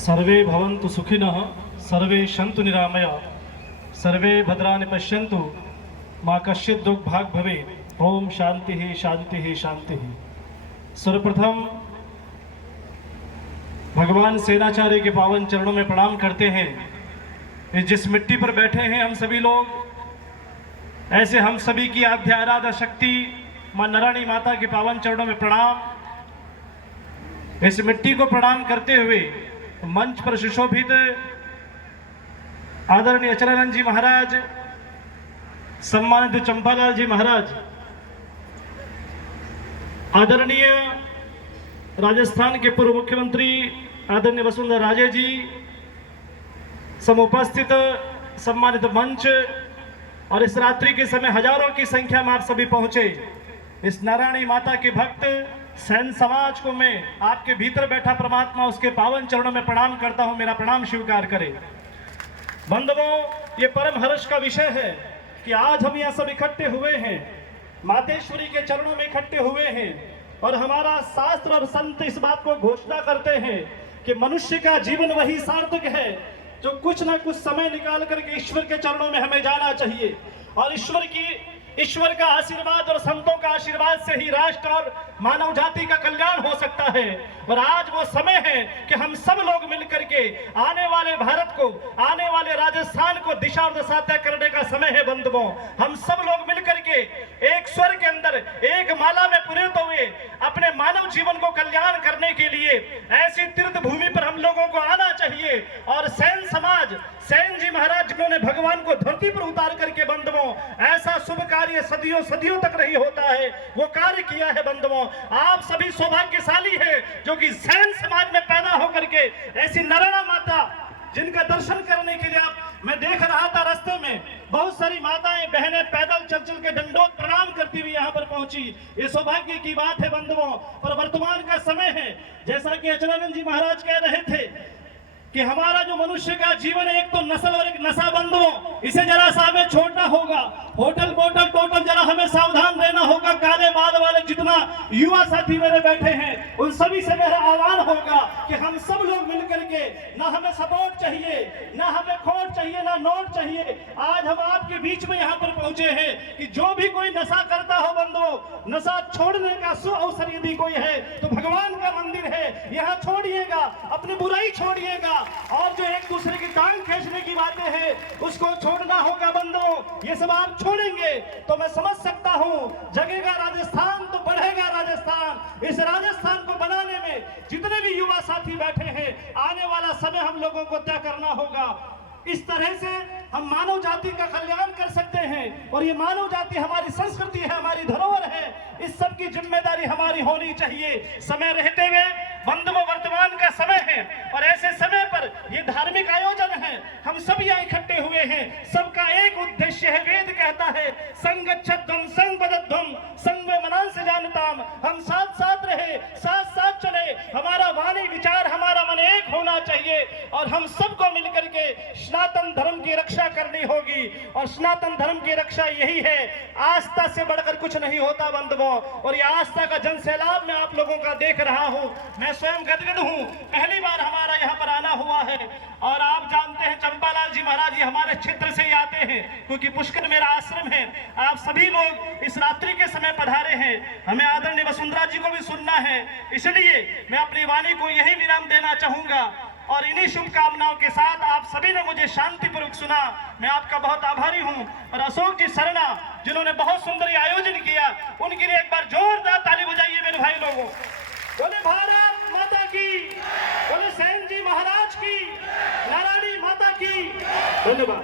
सर्वे भवन्तु सुखिनः, सर्वे सन्तु निरामया, सर्वे भद्राणि पश्यन्तु, माँ कश्चित् दुर्भाग् भवेत्। ओम शांति ही शांति ही शांति ही। सर्वप्रथम भगवान सेनाचार्य के पावन चरणों में प्रणाम करते हैं। जिस मिट्टी पर बैठे हैं हम सभी लोग, ऐसे हम सभी की आध्या आराध्य शक्ति माँ नारायणी माता के पावन चरणों में प्रणाम। इस मिट्टी को प्रणाम करते हुए मंच पर सुशोभित आदरणीय अचलानंद जी महाराज, सम्मानित चंपालाल जी महाराज, आदरणीय राजस्थान के पूर्व मुख्यमंत्री आदरणीय वसुंधरा राजे जी, समुपस्थित सम्मानित मंच और इस रात्रि के समय हजारों की संख्या में आप सभी पहुंचे। इस नारायणी माता के भक्त सैन समाज को मैं आपके भीतर बैठा परमात्मा उसके पावन चरणों में प्रणाम करता हूं। मेरा प्रणाम स्वीकार करें। बंधुओं, ये परम हर्ष का विषय है कि आज हम यहाँ सब इकट्ठे हुए हैं, मातेश्वरी के चरणों में इकट्ठे हुए हैं और हमारा शास्त्र और संत इस बात को घोषणा करते हैं कि मनुष्य का जीवन वही सार्थक है जो कुछ ना कुछ समय निकाल करके ईश्वर के चरणों में हमें जाना चाहिए। और ईश्वर का आशीर्वाद और संतों का आशीर्वाद से ही राष्ट्र और मानव जाति का कल्याण हो सकता है। और आज वो समय है कि हम सब लोग मिलकर के आने वाले भारत को, आने वाले राजस्थान को दिशा और दशा तय करने का समय है। बंधुओं, हम सब लोग मिलकर के एक स्वर के अंदर एक माला में पुनीत हुए अपने मानव जीवन को कल्याण करने के लिए ऐसी तीर्थ भूमि पर हम लोगों को आना चाहिए। और सैन समाज, सैन जी महाराज जिन्होंने भगवान को धरती पर उतार करके बंधुओं ऐसा शुभ कार्य सदियों सदियों तक नहीं होता है, वो कार्य किया है। बंधुओं, आप सभी सौभाग्यशाली है जो कि सैन समाज में पैदा होकर के ऐसी नारायण माता जिनका दर्शन करने के लिए मैं देख रहा था रास्ते में बहुत सारी माताएं बहनें पैदल चल चल के दंडोत प्रणाम करती हुई यहाँ पर पहुंची। ये सौभाग्य की बात है बंधुओं। पर वर्तमान का समय है, जैसा कि अचलानंद जी महाराज कह रहे थे कि हमारा जो मनुष्य का जीवन है, एक तो नस्ल और एक नशा। बंधुओं, इसे जरा सा हमें छोड़ना होगा। होटल बोटल टोटल जरा हमें सावधान रहना होगा। काले बाल वाले जितना युवा साथी मेरे बैठे हैं उन सभी से मेरा आह्वान होगा कि हम सब लोग मिलकर के, ना हमें सपोर्ट चाहिए, ना हमें खोट चाहिए, ना नोट चाहिए। आज हम आपके बीच में यहाँ पर पहुंचे हैं कि जो भी कोई नशा करता हो बंधुओं, नशा छोड़ने का सु अवसर यदि कोई है तो भगवान का मंदिर है, यहाँ छोड़िएगा, अपनी बुराई छोड़िएगा। और जो एक दूसरे की टांग खींचने की बातें हैं उसको छोड़ना होगा। बंधुओं, ये सब आप छोड़ेंगे तो मैं समझ सकता हूं जगेगा राजस्थान तो बढ़ेगा राजस्थान। इस राजस्थान को बनाने में जितने भी युवा साथी बैठे हैं, आने वाला समय हम लोगों को तय करना होगा। इस तरह से हम मानव जाति का कल्याण कर सकते हैं। और ये मानव जाति हमारी संस्कृति है, हमारी धरोहर है, इस सब की जिम्मेदारी हमारी होनी चाहिए। समय रहते हुए बंधुओं, वर्तमान का समय है और ऐसे समय पर ये धार्मिक आयोजन है, हम सब यहाँ इकट्ठे हुए हैं। सबका एक उद्देश्य है, वेद कहता है संगच्छध्वम संगबद्धध्वम संग मनान से जानताम। हम साथ साथ रहे, साथ साथ चले, हमारा वाणी विचार हमारा मन एक होना चाहिए और हम सबको मिलकर के सनातन धर्म की रक्षा करनी होगी। और सनातन धर्म की रक्षा यही है, आस्था से बढ़कर कुछ नहीं होता बंधुओं। और ये आस्था का जन सैलाब मैं आप लोगों का देख रहा हूं, मैं स्वयं गदगद हूं। पहली बार हमारा यहाँ पर आना हुआ है और आप जानते हैं चंपालाल जी महाराज जी हमारे क्षेत्र से ही आते हैं क्योंकि पुष्कर मेरा आश्रम है। आप सभी लोग इस रात्रि के समय पधारे हैं, हमें आदरणीय वसुंधरा जी को भी सुनना है, इसलिए मैं अपनी वाणी को यही विराम देना चाहूंगा। और इन्हीं शुभकामनाओं के साथ आप सभी ने मुझे शांतिपूर्वक सुना, मैं आपका बहुत आभारी हूं। और अशोक जी शर्मा जिन्होंने बहुत सुंदर आयोजन किया, उनके लिए एक बार जोरदार ताली बजाइए मेरे भाई लोगों। बोले भारत माता की, बोले सैन जी महाराज की, नारायणी माता की। धन्यवाद।